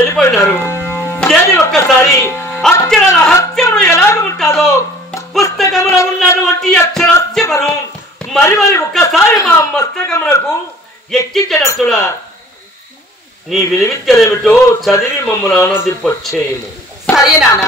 వెళ్ళిపోయినారు. ఏది ఒక్కసారి అక్షర రహస్యములు ఎలాగ ఉంటాదో పుస్తకములో ఉన్నటువంటి అక్షరస్యమును మరి ఒక్కసారి మా మస్తకములకు ఎక్కించేటట్టులా నీ విలువిద్యలేమిటో చదివి మమ్మల్ని ఆనందింపొచ్చేయము. సరే నాన్న.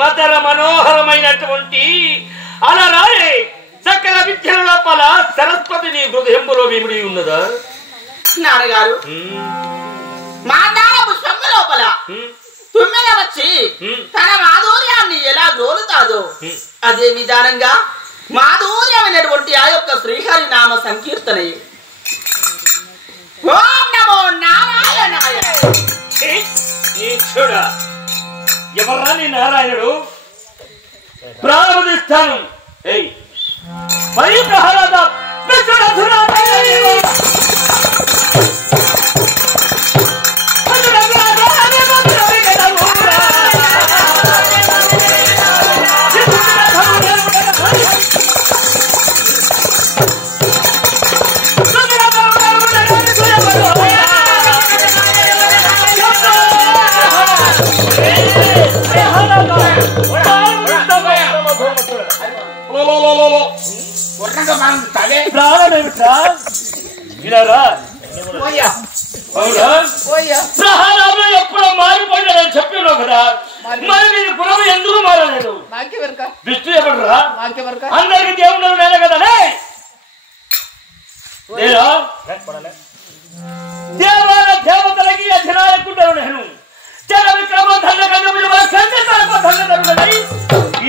మధుర మనోహరమైనటువంటి అలరాయే సకల విద్యల లోపల సరస్వతి నీ హృదయంలో విముడి ఉన్నదా నాన్నగారు? మాందార పుష్పము లోపల తుమ్మెద వచ్చి తన మాధుర్యాన్ని ఎలా జోలుతాదో అదే విధానంగా మాధుర్యమైనటువంటి ఆ యొక్క శ్రీహరి నామ సంకీర్తన. ఓం నమో నారాయణాయ. ఎవర్రా నీ నారాయణుడు? ప్రారంభిస్తాను. పై ప్రహ్లాద ఎప్పుడో మారిపోయినాడని చెప్పినావు కదా, మరి మీరు పురం ఎందుకు మారలేదు? విష్ణు ఎవరురా? అందరికి దేవుడు నేనే కదా. దేవతలకి అధినాయకుడు నేను.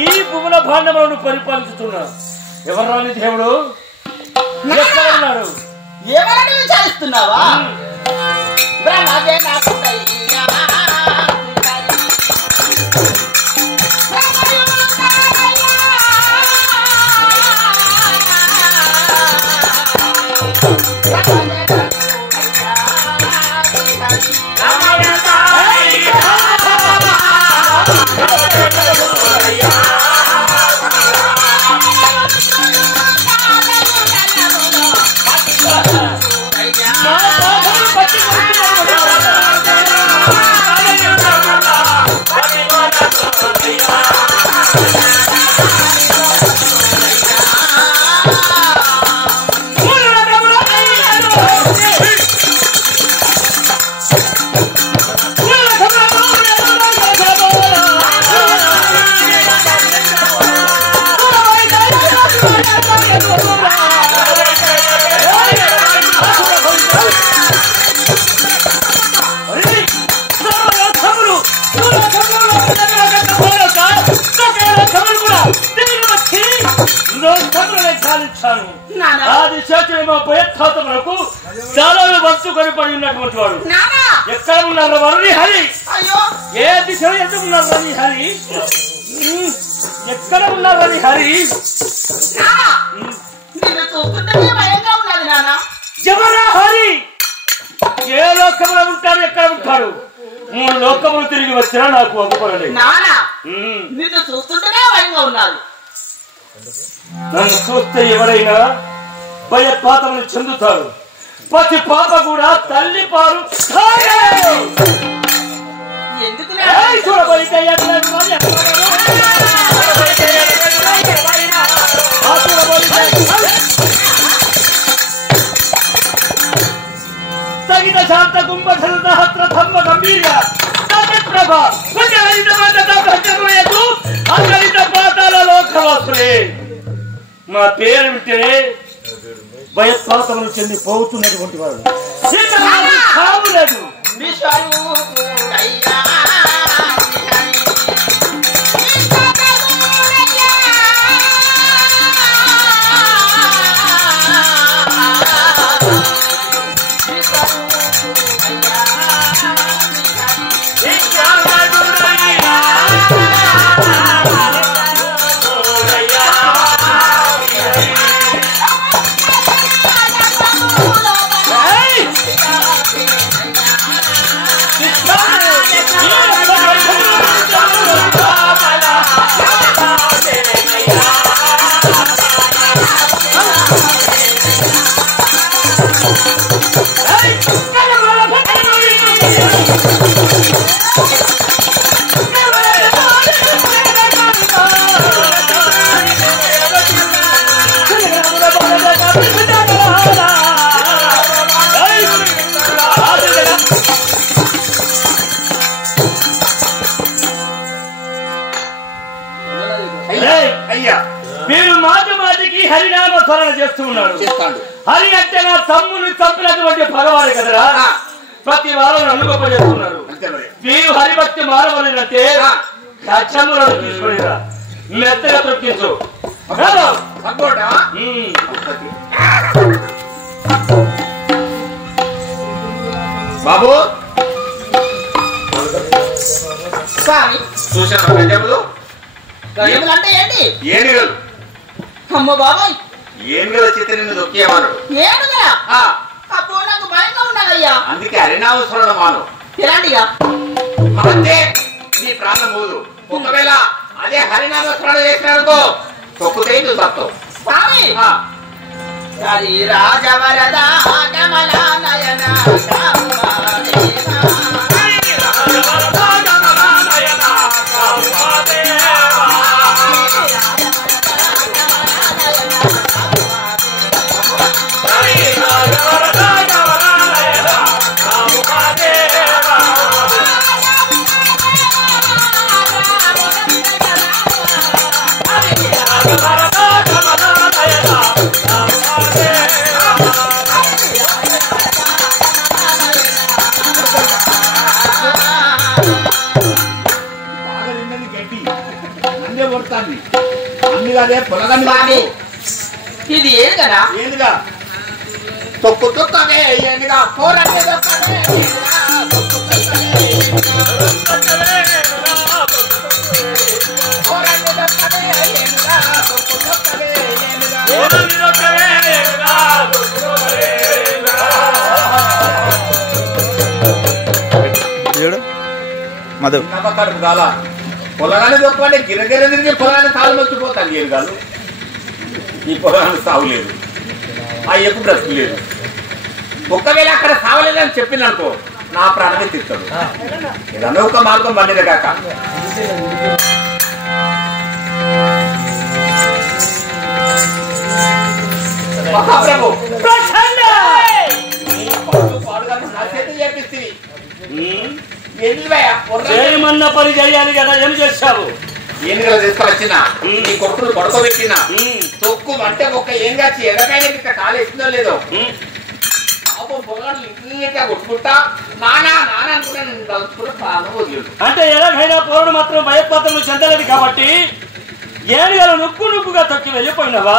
ఈ భువన భాండములను పరిపాలిస్తున్నా ఎవరాని దేవుడు ఎక్కడున్నాడు? ఎవరని విచారిస్తున్నావా? లోకములను చాలించాను. ఆది శేషుడేమో భయత్వాతములకు చాలా వంచుకొని పడి ఉన్నటువంటి వాడు. ఎక్కడ ఉన్నారు వారు హరి? ఏ దిశలో ఎందుకు ఉన్నారు హరి? ఎక్కడ ఉన్నారు హరి? ఎవరా హరి? ఏ లోకంలో ఉంటాడు? ఎక్కడ ఉంటాడు? 3 లోకములు తిరిగి వచ్చినా నాకు ఒప్పుకోలేదు. నన్ను చూస్తే ఎవరైనా భయపాతములు చెందుతారు. ప్రతి పాప కూడా తల్లి పాలు చూడబోయితే తగిన శాంత కుంభధర ధమ్మ గంభీర్య ప్రభ అంగళిత పాతాల లోకవాసులే. మా పేరు వింటేనే భయపాతములు చెంది పోతున్నటువంటి వాడు కావులేదు. మీరు మాటి మాటికి హరినామ స్మరణ చేస్తూ ఉన్నాడు. హరి అంటే నా తమ్ముని చంపినటువంటి భగవాను కదరా. ప్రతి వారం అనుభవపజేస్తున్నారు. మీరు హరిభక్తి మారవలేదంటే సత్యములను తీసుకునిరా, మెత్తగా తొక్కించు. బాబు చూసాను గజములు అంటే ఏంటి? ఏనుగలు. అమ్మ బాబాయ్, ఏనుగల చేత నిన్ను దొక్కేవారు. అప్పుడు నాకు భయంగా ఉన్నాయ్యా. అందుకే హరినామస్మరణ మాను. ఎలాంటిగా అంటే నీ ప్రాణం పోదు. ఒకవేళ అదే హరినామస్మరణ చేసినాడుకో తొక్కుతే నువ్వు తప్పవు. రాజవరద కమలా నయన ఇది ఏనుగరా? ఏనుగా తొక్కు తొక్కనే ఏనుగా పోరంటే తొక్కనే మధు నమ్మకాడు కాల పొలగానే తొక్కంటే గిరగిర తిరిగి పొలాన్ని కాలు మర్చిపోతాను. ఏనుగాలు ఈ పొలాన్ని సాగులేదు, ఆ ఎక్కువ బ్రతుకు లేదు. ఒకవేళ అక్కడ సావలేదని చెప్పిననుకో నా ప్రాణమే తీర్తాడు. ఏదన్నా ఒక మార్గం పండిన కాక మహాప్రభు నా చేత చేపిస్తుంది. చేయమన్న పని చేయాలి కదా, ఏం చేశావు? ఏనుగలు తీసుకొచ్చిన నీ కొట్టులు పడుకోబెట్టిన తొక్కు అంటే ఒక్క ఏం కాచి ఎదకైనా కాలు ఎత్తుందో లేదో కొట్టుకుంటా నానా నానా అనుకున్నా ప్రాణం వదిలేదు. అంటే ఎలాగైనా పౌరుడు మాత్రం భయపాత్రలు చెందలేదు కాబట్టి ఏనుగలు నుక్కు నుక్కుగా తొక్కి వెళ్ళిపోయినవా?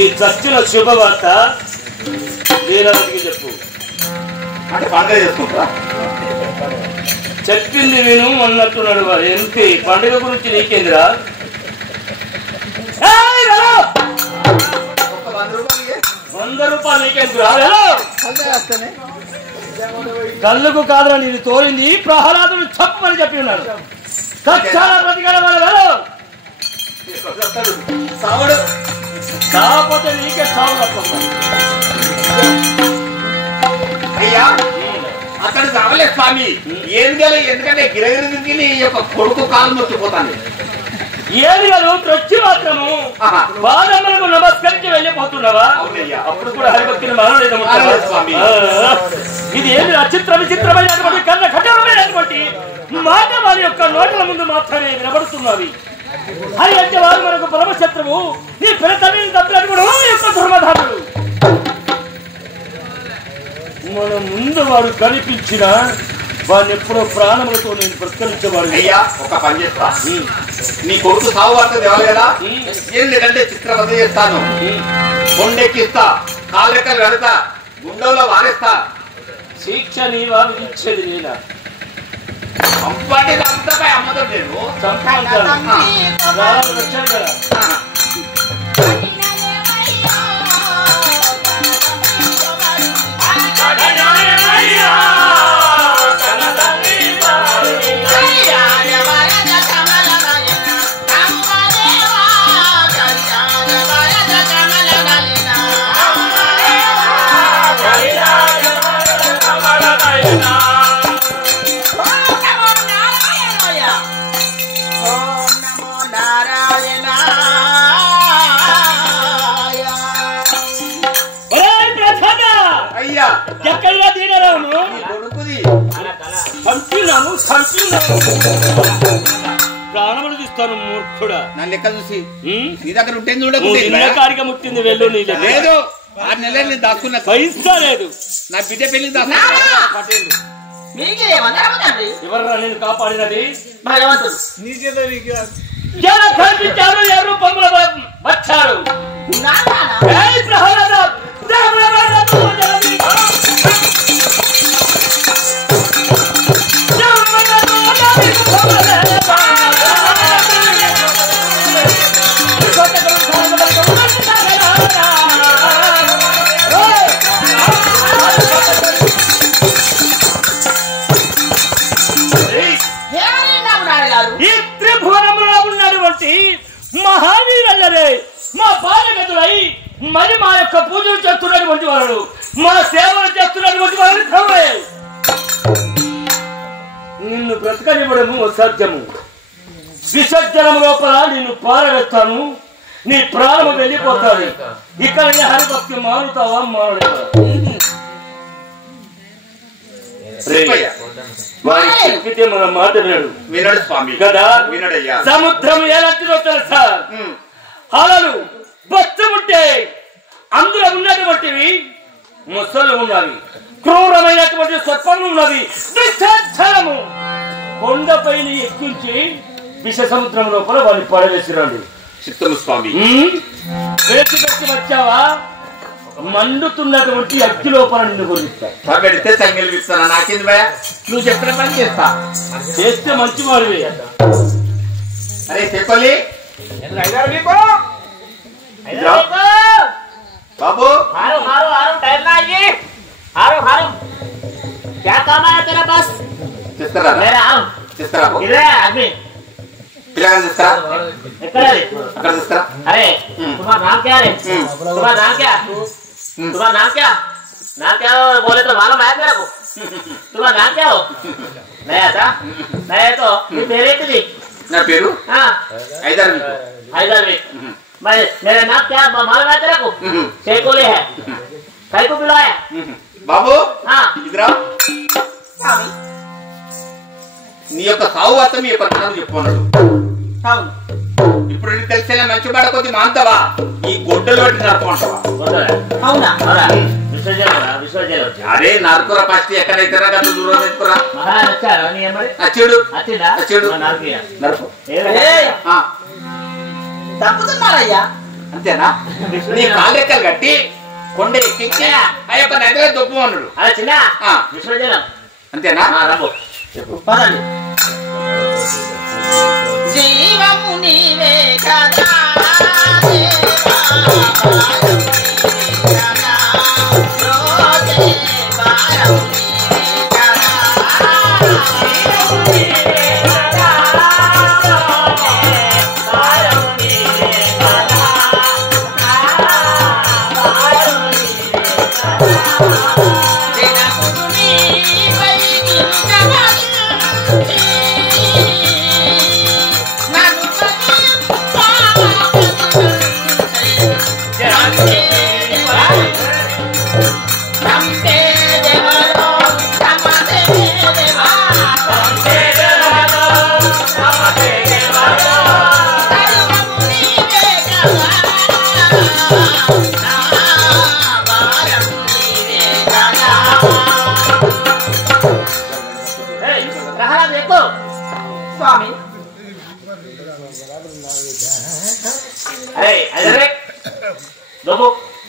ఈ చచ్చిన శుభవార్త లీలవతికి చెప్పు. అంటే పండుగ చేసుకుంటా చెప్పింది విను అన్నట్టున్నాడు వాడు. ఏంటి పండుగ గురించి నీకేందిరా? 100 రూపాయలు నీకెందుకురా? కళ్ళకు కాదురా నేను తోలింది ప్రహ్లాదుడు చెప్పమని చెప్పి ఉన్నాడు. కాకపోతే నీకే సాగు తప్ప. అయ్యా అతడు రావలే స్వామి. ఏనుగలు ఎందుకంటే గిరగిరికి నీ యొక్క కొడుకు కాలు మొచ్చిపోతాను. ఏనుగలు ప్రతి మాత్రము బాధమ్మలకు నమస్కరించి వెళ్ళిపోతున్నావా? అప్పుడు కూడా హరిభక్తిని మానలేదు స్వామి. ఇది ఏమి అచిత్ర విచిత్రమైనటువంటి కన్న కఠోరమైనటువంటి మాట వారి యొక్క నోట్ల ముందు మాత్రమే వినబడుతున్నవి. హరి అంటే వారు మనకు పరమశత్రువు. నీ పిల్లతల్లిని తప్పినప్పుడు యొక్క ధర్మధారుడు. మన ముందు వాడు కనిపించిన వాడిని ఎప్పుడో ప్రాణములతో నేను ప్రశ్నించేవాడు. అయ్యా ఒక పని చేస్తా, నీ కొడుకు సాగు వార్త తేవాలి కదా. ఎందుకంటే చిత్రవద చేస్తాను, కొండెక్కిస్తా, కాళ్ళెక్కలు వెళతా, గుండెలో వారేస్తా. శిక్ష నీవా విధించేది నేనా? అంపటి అంతపై అమ్మతో నేను వచ్చాను కదా. ఎక్కడిగా తీరాము చంపినాము ప్రాణములు తీస్తాను మూర్ఖుడా. నా లెక్క చూసి నీ దగ్గర ఉంటే కాడిగా ముట్టింది వెళ్ళు. నీ లేదు 6 నెలలు నేను దాచుకున్నా, పైసా లేదు. నా బిడ్డ పెళ్లి దాచుకున్నా. ఎవర్రా నేను కాపాడినది? భగవంతుడు. కనిపించారు, ఎవరు పంపుల వచ్చారు. ఈ త్రిభువనంలో ఉన్నటువంటి మహావీరులరే మా బాలగతులై మరి మా యొక్క పూజలు చేస్తున్నటువంటి వారు, మా సేవలు చేస్తున్నటువంటి వారు నిన్ను బ్రతకనివ్వడము అసాధ్యము. విసర్జనం లోపల నిన్ను పారవేస్తాను, నీ ప్రాణము వెళ్ళిపోతాది. ఇక్కడ హరిభక్తి మారుతావా మారలేవా? చెప్పితే మన మాట వినడు స్వామి కదా. వినడయ్యా. సముద్రం ఎలాంటిదో తెలుసా? అలలు బొచ్చముంటే అందులో ఉన్నటువంటివి ముసలు ఉన్నవి, క్రూరమైనటువంటి సర్పములు ఉన్నవి. విసర్జనము కొండపై ఎక్కించి విష సముద్రం లోపల వాడిని పడవేసిరండి. చిత్తము స్వామి వేసి పెట్టి వచ్చావా, మండుతున్నటువంటి అగ్గి లోపల నిన్ను కొలిస్తా. పెడితే సంగలు ఇస్తానా? నాకేంది భయ, నువ్వు చెప్పిన పని చేస్తా. చేస్తే మంచి వాడివి. అరే చెప్పాలి बाबू हारो हारो हारो टहलना ये हारो हारो क्या काम है तेरा पास किस तरह मेरा आओ किस तरह को इधर आदमी पिलान किस तरह अकर किस तरह अरे तुम्हारा नाम क्या है तुम्हारा नाम क्या तुम्हारा नाम क्या बोले तो मालूम है मेरे को तुम्हारा नाम क्या हो नया था नया तो मेरे थी ना पेरू हाँ हैदर मैं मेरा नाम क्या मालूम है तेरे को शेकोले है कई को बुलाया बाबू हाँ इधर నీ యొక్క సావు అర్థం ఈ పట్టణం చెప్పుకున్నాడు. ఇప్పుడు నీకు తెలిసేలా మంచి మాట కొద్ది మాంతవా ఈ గొడ్డలు పెట్టి నడుపుకుంటావా? అవునా అరే నరుకురా ఫస్ట్ ఎక్కడైతారా కదా దూరం ఎత్తుకురా అచ్చుడు అచ్చుడు నరుకు తప్పుతున్నారయ్యా అంతేనా నీ కాళ్ళెక్కలు కట్టి కొండ ఎక్కించి అయ్యప్ప నదిలో దొప్పు అన్నాడు అలా చిన్న విశ్వజలం అంతేనా రాబో పదండి జీవము నీవే కదా స్వామి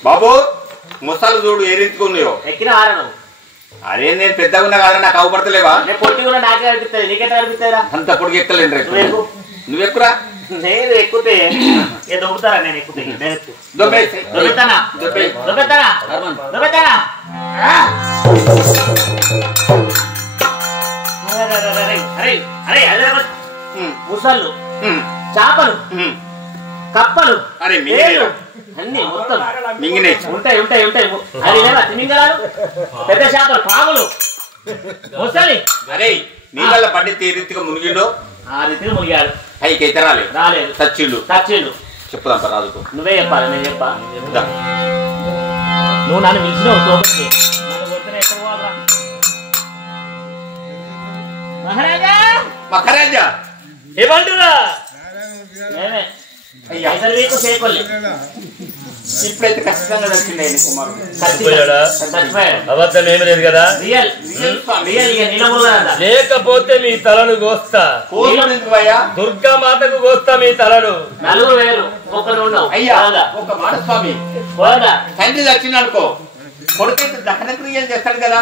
బాబు ముసలు చూడు ఏ రీతిగా ఉన్నాయో ఎక్కిన వారను అరే నేను పెద్దగా ఉన్నా కదా నాకు అవపడతలేవా నేను పొట్టి కూడా నాకే అనిపిస్తుంది నీకెట్లా అనిపిస్తారా అంత పొడికి ఎక్కలేను రేపు నువ్వెక్కురా నేను ఎక్కుతే ఏ దొబ్బుతారా నేను ఎక్కుతే నేను దొబ్బేసి దొబ్బెత్తానా దొబ్బెత్తానా దొబ్బెత్తానా అరే అరే అదే ముసళ్ళు చేపలు కప్పలు అరే అన్ని మొత్తం మింగినే ఉంటాయి ఉంటాయి ఉంటాయి అది లేదా తిమింగలాలు పెద్ద చేపలు పాములు ముసలి అరే నీళ్ళ పడి ఏ రీతిగా మునిగిండో ఆ రీతిగా మునిగాడు అయితే రాలేదు రాలేదు సచ్చిండు సచ్చిండు చెప్పుదాం రాజుకు నువ్వే చెప్పాలి నేను చెప్పా నువ్వు నన్ను పిలిచినావు తోపకి ఎక్కడ పోవాలరా మహారాజా మహారాజా ఏమంటున్నా నేనే అయ్యా ఐదు వీకు చేయకొల్లి ఇప్పుడైతే ఖచ్చితంగా దక్కింది కుమారుడు చచ్చిపోయాడు అబద్ధం ఏమి లేదు కదా రియల్ రియల్ ఇక నిలబడదా లేకపోతే మీ తలను కోస్తా దుర్గామాతకు కోస్తా మీ తలను నలుగురు వేరు ఒకరు ఉండవు అయ్యా ఒక మాట స్వామి తండ్రి దక్షిణాడుకో కొడుకైతే దహన క్రియలు చేస్తాడు కదా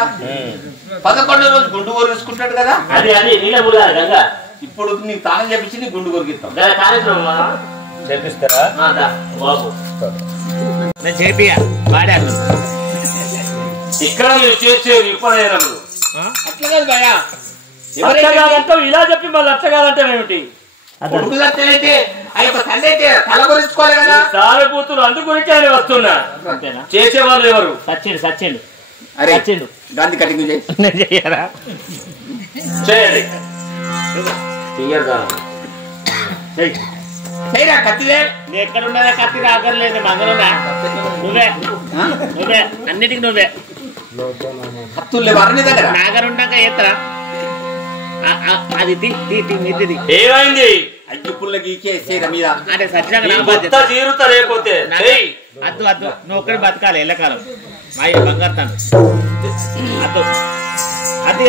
11 రోజు గుండు కోరుకుంటాడు కదా అది అది నీలముగా గంగా ఇప్పుడు నీకు తానం చేపించి నీ గుండు కొరికిస్తాం చేపిస్తారా బాబు నేను చేపియా వాడాను ఇక్కడ చేసేది విపణయనములు అట్లా కాదు భయ అట్టగాలంటావు ఇలా చెప్పి మళ్ళీ అట్టగాలంటే ఏమిటి కొడుకు దత్తైతే ఆ యొక్క తండ్రి అయితే తల కొరించుకోవాలి కదా సారి కూతురు అందు గురించి ఆయన వస్తున్నా చేసేవాళ్ళు ఎవరు సచ్చిండు సచ్చిండు అరే సచ్చిండు గాంధీ కటింగ్ చేయి నేను చెయ్యరా చేయండి చేయరా కత్తిలే నీ ఎక్కడ ఉన్నదా కత్తి రాకర్లేదు మంగళనా నువ్వే నువ్వే అన్నిటికి నువ్వే కత్తులే వారిని దగ్గర నాగరుండాక ఎత్తరా అది మిద్దిది ఏమైంది అగ్గి పుల్ల గీకేసేరా మీద అంటే సత్యంగా నా ఈ బాధ్యత మొత్తం తీరుతా లేకపోతే అద్దు అద్దు నువ్వు ఒక్కడి బతకాలి ఎల్లకాలం మా బంగారు అద్దు అది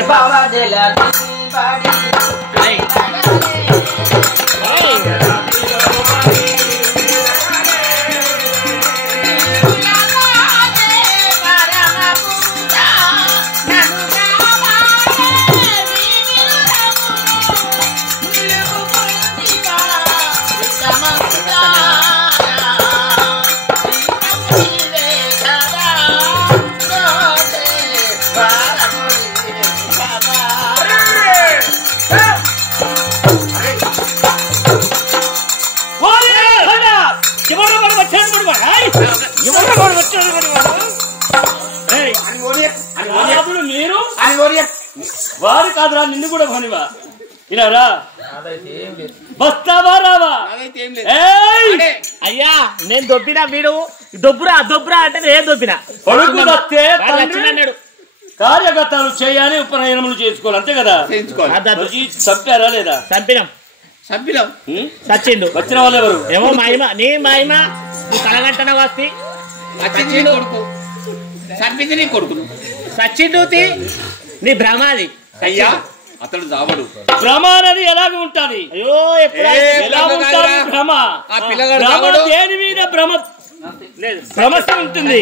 మీరు వారు కాదురా నిన్ను కూడా పనివా వినారా బస్తావా రావా అయ్యా నేను దొబ్బినా వీడు దొబ్బురా దొబ్బురా అంటే నేను దొబ్బినా కొడుకు వస్తే అన్నాడు కార్యకర్తలు చేయాలి ఉపనయనములు చేసుకోవాలి అంతే కదా చంపారా లేదా చంపినాం సచ్చిండు వచ్చిన వాళ్ళు ఎవరు ఏమో మాయమ నీ మాయమ నువ్వు కలగంటన వస్తే చంపింది నీ కొడుకును. సచ్చిడూతి నీ భ్రమాది. అయ్యా అతడు జావడు. భ్రమ అనేది ఎలాగ ఉంటది? అయ్యో ఎలా ఉంటది భ్రమ? భ్రమ దేని మీద భ్రమ భ్రమసి ఉంటుంది?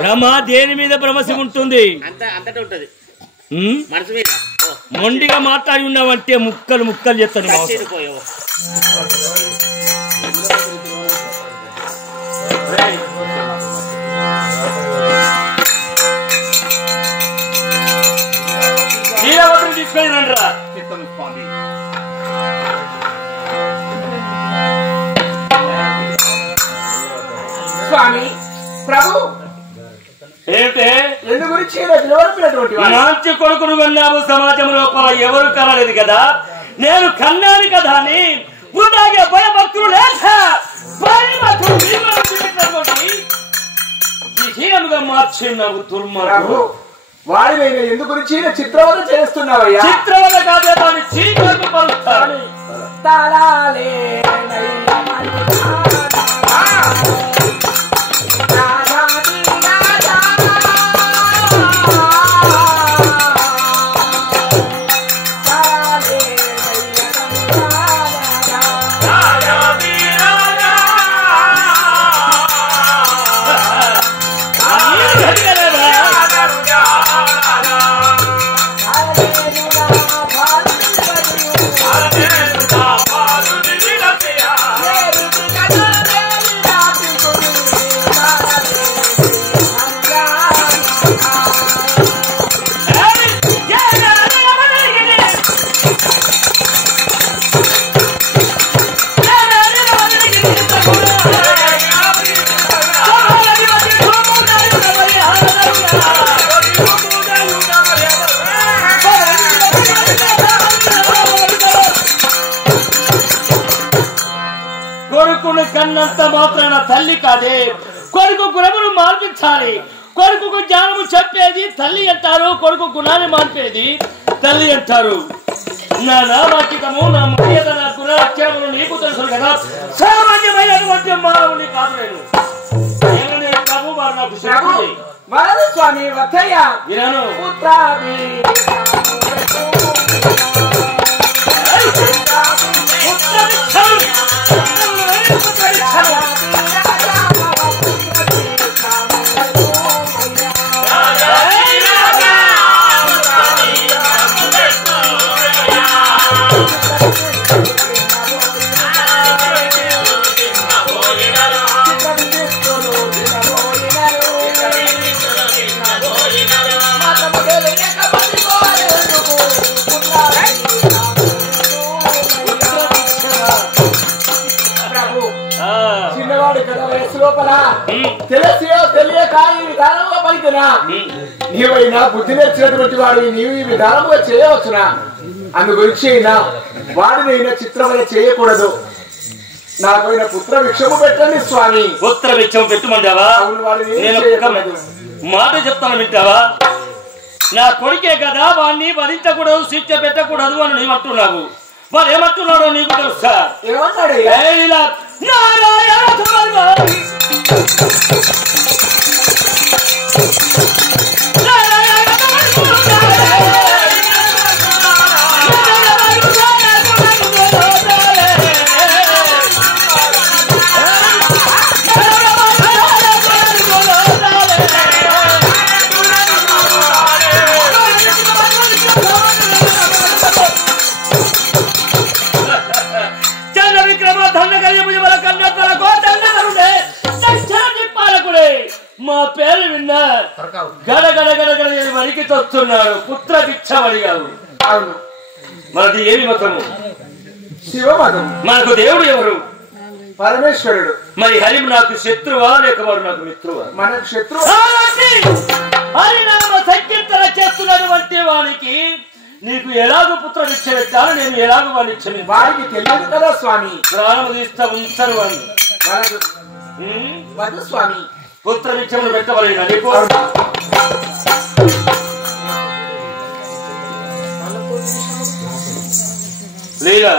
భ్రమ దేని మీద భ్రమసి ఉంటుంది? అంతటా ఉంటది మనసు మీద. మొండిగా మాట్లాడి ఉన్నావంటే ముక్కలు ముక్కలు చెప్తాను. తీసుకొని రండిరా. స్వామి ప్రభు ఏంటే ఎందు గురించి నిలబడినటువంటి మంచి కొడుకును కన్నావు. సమాజం లోపల ఎవరు కనలేదు కదా, నేను కన్నాను కదా అని పుట్టాగే భయభక్తులు విహీనంగా మార్చినావు దుర్మార్గుడు. వాడి నేను ఎందు గురించి చిత్రవద చేస్తున్నావయ్యా? చిత్రవద కాదే దాన్ని చీకటి పరుస్తాను. కొడుకును కన్నంత మాత్రాన తల్లి కాదే, కొడుకు గుణమును మార్పించాలి. కొడుకు జ్ఞానము చెప్పేది తల్లి అంటారు, కొడుకు గుణాన్ని మార్పేది తల్లి అంటారు. నా నామాకితము, నా మర్యాద, నా గుణాక్షరములు నీకు తెలుసు కదా. సామాన్యమైనటువంటి మానవుని కాదు నేను. ప్రభు వారు నాకు శక్తి. స్వామి వద్దయ్య వినను. చిన్నవాడు కదా వయసు లోపల తెలిసియో తెలియక ఈ విధానంగా పలికినా నీవైనా బుద్ధి నేర్చినటువంటి వాడు నీవు ఈ విధానంగా చేయవచ్చునా? అందు గురించి అయినా వాడినైనా చిత్రమైన చేయకూడదు. నాకైనా పుత్ర భిక్షము పెట్టండి స్వామి. పుత్ర భిక్షము పెట్టుమంటావా? నేను మాట చెప్తాను వింటావా? నా కొడుకే కదా, వాడిని వరించకూడదు, శిక్ష పెట్టకూడదు అని నీవు అంటున్నావు. వాడు ఏమంటున్నాడో నీకు తెలుసా? ఏమన్నాడు? మా పేరు విన్నా గడగడ గడగడ వరికి తొస్తున్నాడు. పుత్ర భిక్షమడిగావు. అవును. మనది ఏమి మతము? శివ మతం. మనకు దేవుడు ఎవరు? పరమేశ్వరుడు. మరి హరి నాకు శత్రువా లేక వాడు నాకు మిత్రువా? మనకు శత్రువు. హరినామ సంకీర్తన చేస్తున్నటువంటి వానికి నీకు ఎలాగో పుత్ర భిక్ష పెట్టాలో నేను ఎలాగో వాడిని ఇచ్చాను. వారికి తెలియదు కదా స్వామి. ప్రాణము తీస్తా ఉంచరు వాడిని. వద్దు స్వామి. పుత్ర భిక్షములు పెట్టవలేనా నీకు? లేదా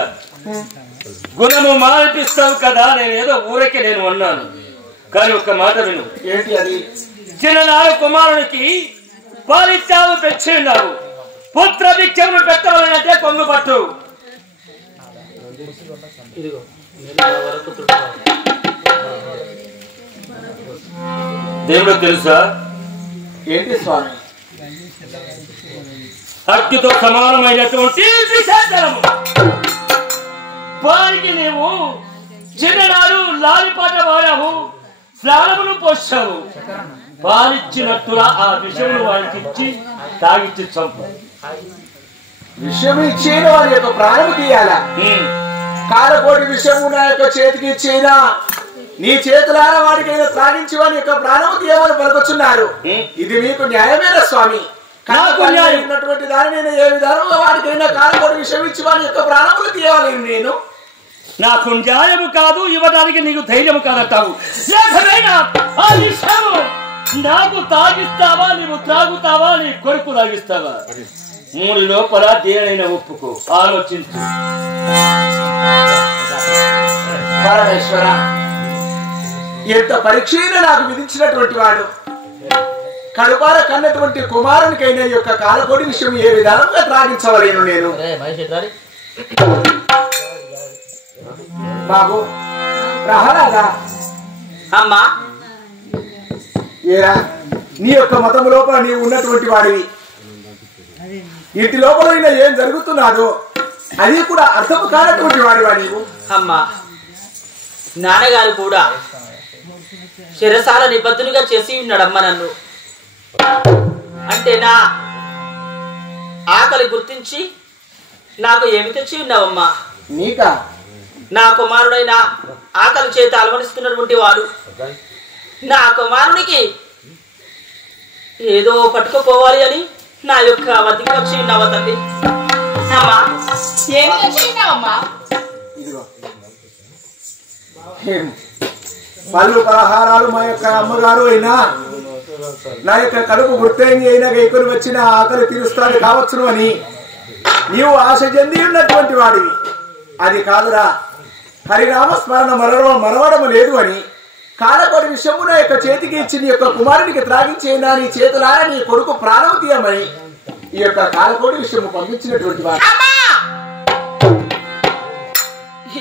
గుణము మార్పిస్తావు కదా, నేను ఏదో ఊరకే నేను అన్నాను. కానీ ఒక్క మాట విను. ఏంటి అది? చిన్ననాడు కుమారునికి పాలిచ్చావు పెంచిన్నావు, పుత్ర భిక్షమును పెట్టవాలంటే కొంగు పట్టు. దేవుడు తెలుసా? ఏంటి స్వామి? అగ్నితో సమానమైనటువంటి విశాచరము. వారికి నీవు చిన్ననాడు లాలిపాట వాడావు, స్నానమును పోసావు. పాలిచ్చినట్టుగా ఆ విషమును వారికి ఇచ్చి తాగిచ్చి చంపు. విషయం ఇచ్చేనా వారి యొక్క ప్రాణము తీయాలా? కాలకోటి విషయము నా యొక్క చేతికి ఇచ్చేనా నీ చేతులారా వాడికైనా త్రాగించి వారి యొక్క ప్రాణము తీయమని పలుకుతున్నారు. ఇది మీకు న్యాయమేనా స్వామి? ఉన్నటువంటి దాని నేను ఏ విధానంగా వాడికైనా కాలకోటి విషయం ఇచ్చి వారి యొక్క ప్రాణములు తీయాలి. నేను నాకు న్యాయము కాదు, ఇవ్వడానికి నీకు ధైర్యము కాదంటావు. ఆ విషయము నాకు తాగిస్తావా, నీవు త్రాగుతావా, నీ కొడుకు తాగిస్తావా? మూడు లోపల దేనైనా ఒప్పుకో, ఆలోచించు. పరమేశ్వర, ఎంత పరీక్షైనా నాకు విధించినటువంటి వాడు, కడుపార కన్నటువంటి కుమారునికైనా యొక్క కాలకోటి విషయం ఏ విధానంగా త్రాగించవలేను నేను. బాబు ప్రహ్లాద, అమ్మా ఏరా నీ యొక్క మతము లోపల నీవు ఉన్నటువంటి వాడివి. ఇంటి లోపల ఏం జరుగుతున్నాడో అది కూడా అర్థము కానటువంటి వాడివా నీవు? అమ్మా, నాన్నగారు కూడా శిరసాల నిబద్ధునిగా చేసి ఉన్నాడమ్మా నన్ను. అంటే నా ఆకలి గుర్తించి నాకు ఏమి తెచ్చి ఉన్నావమ్మా? నీకా? నా కుమారుడైన ఆకలి చేత అలవడిస్తున్నటువంటి వాడు నా కుమారునికి ఏదో పట్టుకుపోవాలి అని నా యొక్క వద్దకు వచ్చి ఉన్నావా తల్లి? అమ్మా, ఏమి తెచ్చి ఉన్నావమ్మా? ఇదిగో పళ్ళు పలహారాలు మా యొక్క అమ్మగారు అయినా నా యొక్క కడుపు గుర్తేంగి అయినా గైకొని వచ్చిన ఆకలి తీరుస్తాడు కావచ్చును అని నీవు ఆశ చెంది ఉన్నటువంటి వాడివి. అది కాదురా, హరినామస్మరణ మరవడము లేదు అని కాలకోటి విషయము నా యొక్క చేతికి ఇచ్చి నీ యొక్క కుమారునికి త్రాగించేనా నీ చేతులారా నీ కొడుకు ప్రాణం తీయమని ఈ యొక్క కాలకోటి విషయము పంపించినటువంటి వాడు.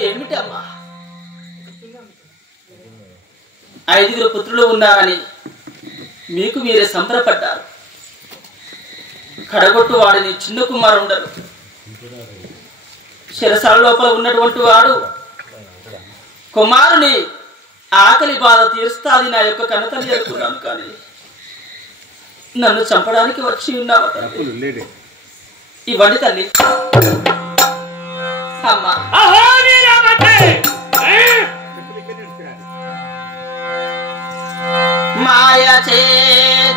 ఏమిటమ్మా? 5 పుత్రులు ఉన్నారని మీకు మీరే సంబరపడ్డారు. కడగొట్టు వాడిని చిన్న కుమారుండరు. శిరసాల లోపల ఉన్నటువంటి వాడు కుమారుని ఆకలి బాధ తీరుస్తాది నా యొక్క కన్నతల్లి అనుకున్నాను. కానీ నన్ను చంపడానికి వచ్చి ఉన్నావు తల్లి. ఇవ్వండి తల్లి. అమ్మా, మాయ చే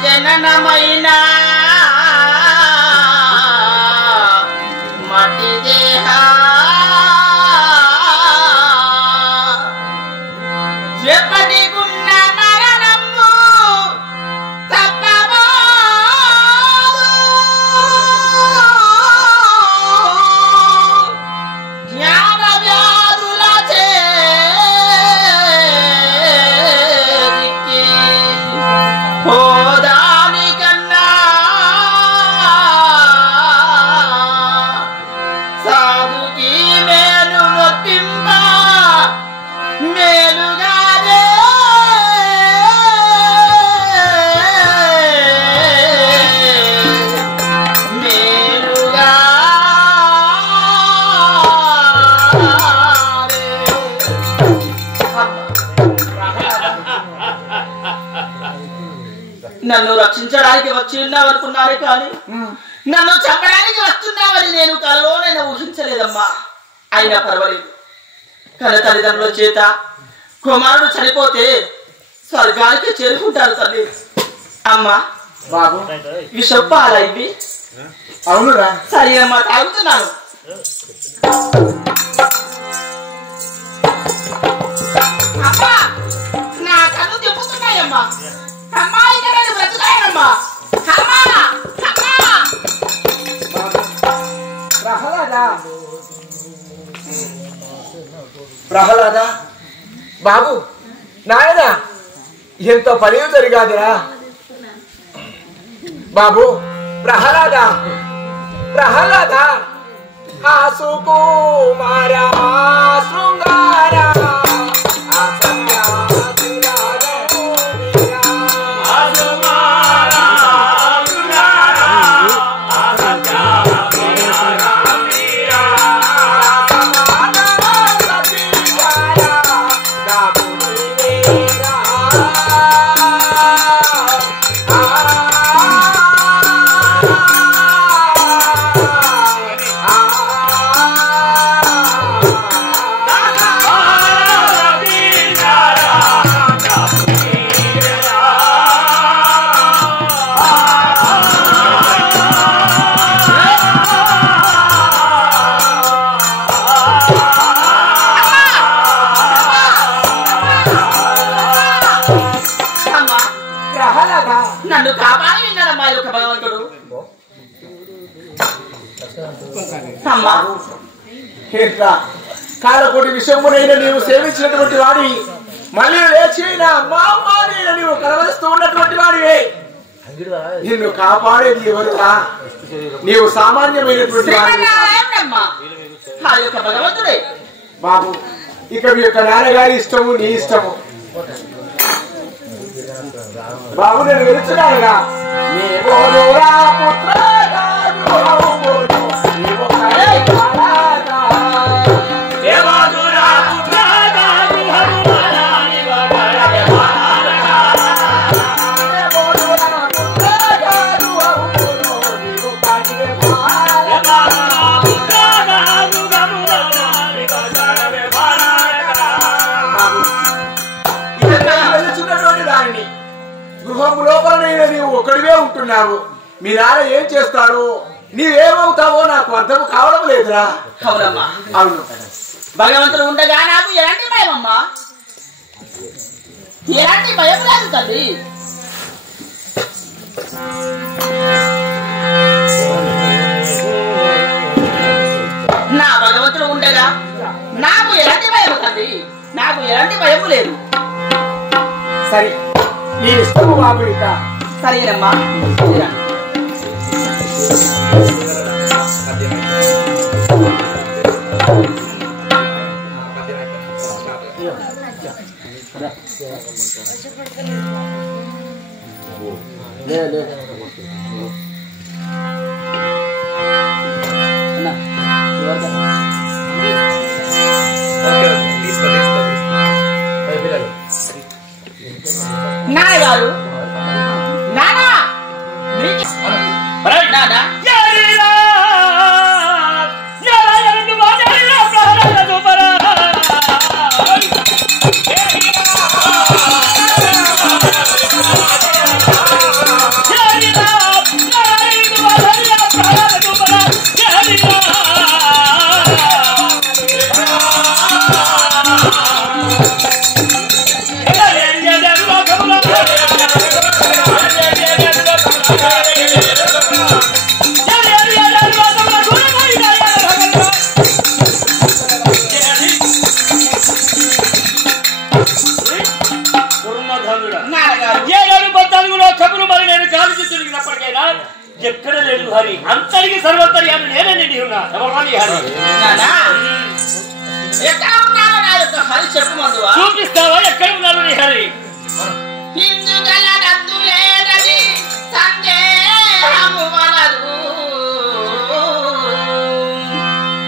జననమైన మట్టి దేహ ఎప్పటికున్న మరణము తప్పబో జ్ఞాన వ్యాధుల చేరికి పోదానికన్నా సాధుకి మేలు నొప్పింప మేలుగానే మేలుగా నన్ను రక్షించడానికి వచ్చి ఉన్నావు అనుకున్నారే కానీ నన్ను చంపడానికి వస్తున్నావని నేను కలలోనైనా ఊహించలేదమ్మా. అయినా పర్వాలేదు, కన్న తల్లిదండ్రుల చేత కుమారుడు చనిపోతే స్వర్గానికి చేరుకుంటారు తల్లి. అమ్మా బాబు విషప్పాలా ఇవి? అవునురా. సరే అమ్మా, తాగుతున్నాను. అమ్మా, నా కన్ను తిప్పుతున్నాయమ్మా. అమ్మా, ఇక్కడ నేను బ్రతుకుతానమ్మా. అమ్మా, అమ్మా. ప్రహ్లాద బాబు, నాయన ఎంతో పని జరిగాదిరా బాబు. ప్రహ్లాద ప్రహ్లాద సుకుమార శృంగార నన్ను కాపాడి విన్నాడమ్మా ఈ యొక్క భగవంతుడు. కాలకోటి విషయమునైనా నీవు సేవించినటువంటి వాడి మళ్ళీ లేచి నా అమ్మా నీవు కలవరిస్తూ ఉన్నటువంటి వాడివే. నిన్ను కాపాడేది ఎవరురా? నీవు సామాన్యమైనటువంటి భగవంతుడే బాబు. ఇక మీ యొక్క నాన్నగారి ఇష్టము నీ ఇష్టము బాబు. నేను వెలుచున్నానుగా గృహము లోపలనైనా నీవు ఒకడివే ఉంటున్నావు. మీ నాన్న ఏం చేస్తాడు, నీవేమవుతావో నాకు అర్థం కావడం లేదురా. అవునమ్మా, అవును. భగవంతుడు ఉండగా నాకు ఎలాంటి భయం అమ్మా? ఎలాంటి భయం లేదు తల్లి. నా భగవంతుడు ఉండగా నాకు ఎలాంటి భయం తల్లి, నాకు ఎలాంటి భయం లేదు. సరే నీ ఇష్టము బాబు. ఇక సరేనమ్మా. నాన్నగారు నానా నానా ఎక్కడ లేడు హరి, అంతరికి సర్వోత్తర్యాలు నేనే ఉన్నా. హరి చెప్పు చూపిస్తావా ఎక్కడ ఉన్నాడు నీ హరి?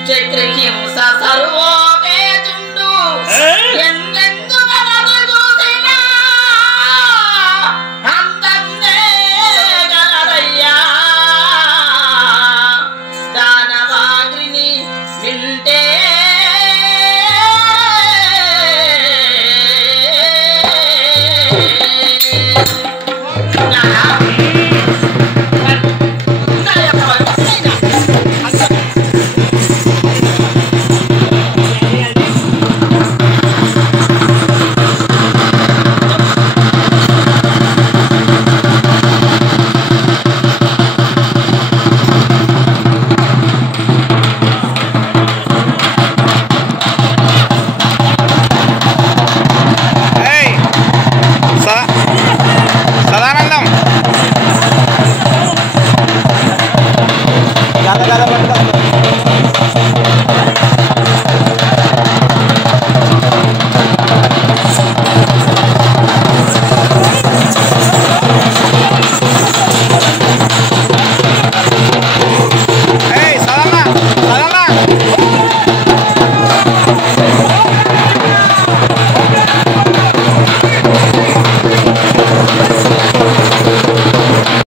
చక్రహింస సర్వోపేతుండు ఎందెందు చూసినా అందందే గలడయ్యా. దానవాగ్రిని వింటే గద